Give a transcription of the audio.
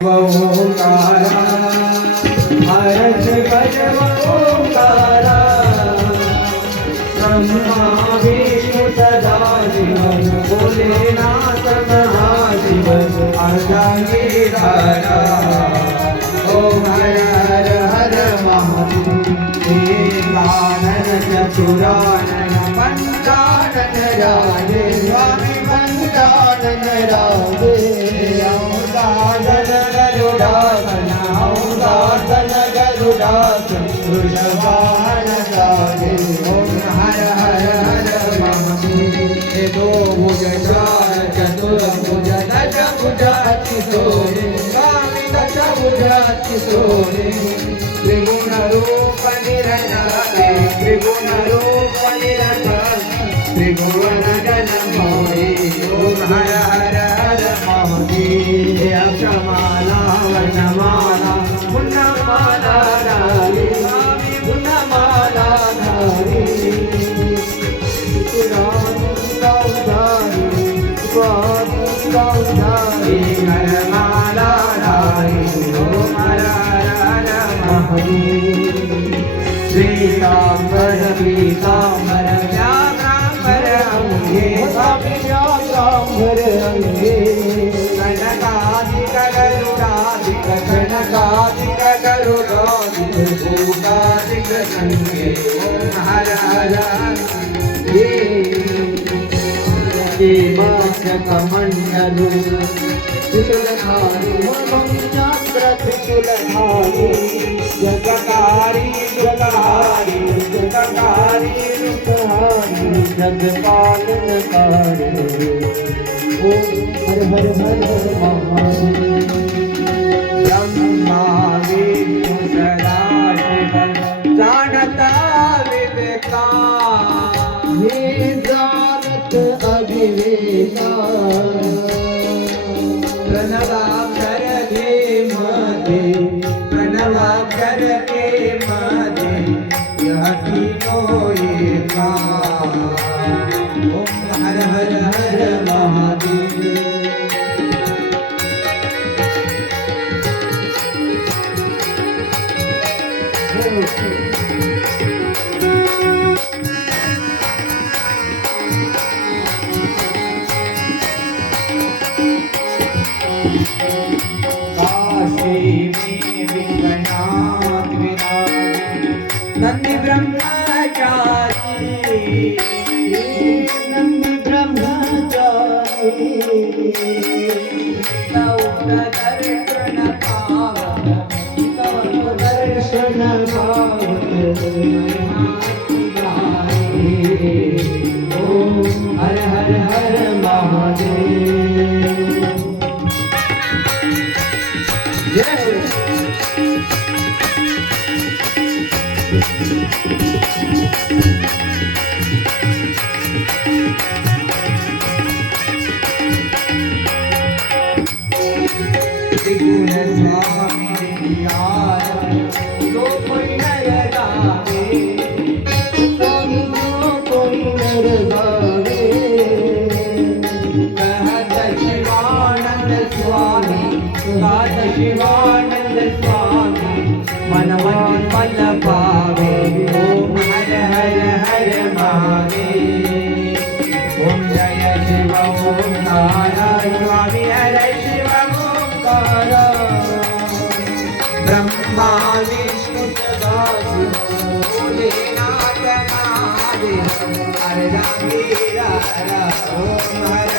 ओंकारा हर्ष गजव ओंकारा ब्रह्मा विष्णु सदा शिव भोलेनाथ महाशिव अर्धांगिराजा ओम हर हर हर महादेव कानन चतुरानन पंचानन राजे स्वामी पंचानन राजे वृषभान गाजे ओम हर हर हर महादेव दो भुज चार चतुर्भुज दश भुज अति सोरे स्वामी दश भुज अति सोरे त्रिगुण रूप निरंजन त्रिगुण रूप निरंजन त्रिभुवन गण मोरे ओम हर हर हर महादेव अक्षमाला वर्णमाला पुण्यमाला धारी स्वामी पुण्यमाला धारी स्वामी हरमाला धारी ओम हर हर हर महादेव श्रीकांबर पीतांबर व्याघ्रांबर अंगे स्वामी व्याघ्रांबर अंगे कनकादिक गरुडादिक कनकादिक गरुडादिक भूतादिक संगे ओम हर हर ये माक्षकमण्डलु त्रिशूलधारी चक्र त्रिशूलधारी जगकारी जगहारी जगकारी रूपहारी जगपालनकारी ओम हर हर हर महादेव ब्रह्मा विष्णु सदा शिव जानता विवेका हे जानत अविवेका प्रणवाक्षर के मध्य प्रणवाक्षर के मध्य यह तीनों एका ओम हर हर हर महादेव नंदी ब्रह्मचारी नंदी ब्रह्मचारी दर्शन पावत दर्शन पावत ओम हर हर हर महादेव जय त्रिगुण स्वामी दियार जो कोई नर गावे स्वामी जो कोई नर गावे कहत शिवानंद स्वामी कहत शिवानंद स्वामी मन मन फल पावे ओम हर हर हर महादेव ओम जय शिव ओंकारा स्वामी हर शिव ओंकारा ब्रह्मा विष्णु सदा शिव भोलेनाथ महादेव अर्धांगिरा ओम हर